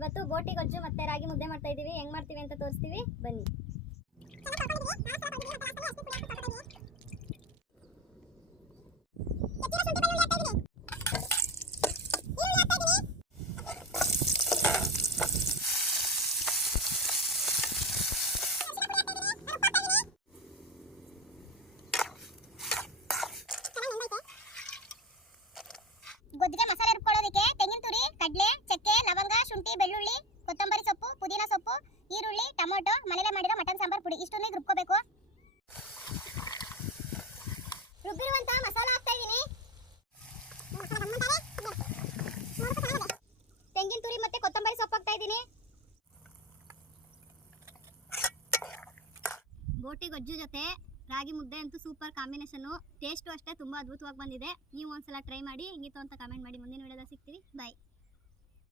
ಇವತ್ತು ಬೋಟಿ ಗೊಜ್ಜು ಮತ್ತೆ ರಾಗಿ ಮುದ್ದೆ ಮಾಡ್ತಾ ಇದೀವಿ ಹೆಂಗ್ ಮಾಡ್ತೀವಿ ಅಂತ ತೋರಿಸ್ತೀವಿ. ಬನ್ನಿ. ಗೊಜ್ಜಿಗೆ ಮಸಾಲೆ ರುಬ್ಕೊಳ್ಳೋದಕ್ಕೆ ತೆಂಗಿನ ತುರಿ ಕಡಲೆ ಚಕ್ಕೆ ಲವಂಗ ಶುಂಠಿ ಬೆಳ್ಳುಳ್ಳಿ ಕೊತ್ತಂಬರಿ ಸೊಪ್ಪು ಪುದೀನ ಸೊಪ್ಪು ಈರುಳ್ಳಿ, ಟೊಮೊಟೊ, ಮನೇಲೆ ಮಾಡಿದ ಮಟನ್ ಸಾಂಬಾರ್ ಪುಡಿ ಇಷ್ಟೊಂದಿಗೆ ರುಬ್ಕೋಬೇಕು. ರುಬ್ಬಿರುವಂತ ಮಸಾಲ ಹಾಕ್ತಾ ಇದೀನಿ ತೆಂಗಿನ ತುರಿ ಮತ್ತೆ ಕೊತ್ತಂಬರಿ ಸೊಪ್ಪು ಹಾಕ್ತಾ ಇದೀನಿ ಬೋಟಿ ಗೊಜ್ಜು ಜೊತೆ ರಾಗಿ ಮುದ್ದೆ ಅಂತೂ ಸೂಪರ್ ಕಾಂಬಿನೇಷನು ಟೇಸ್ಟು ಅಷ್ಟೇ ತುಂಬ ಅದ್ಭುತವಾಗಿ ಬಂದಿದೆ. ನೀವು ಒಂದ್ಸಲ ಟ್ರೈ ಮಾಡಿ, ಹಿಂಗಿತ್ತು ಅಂತ ಕಮೆಂಟ್ ಮಾಡಿ. ಮುಂದಿನ ವಿಡಿಯೋದಲ್ಲಿ ಸಿಗ್ತೀವಿ. ಬಾಯ್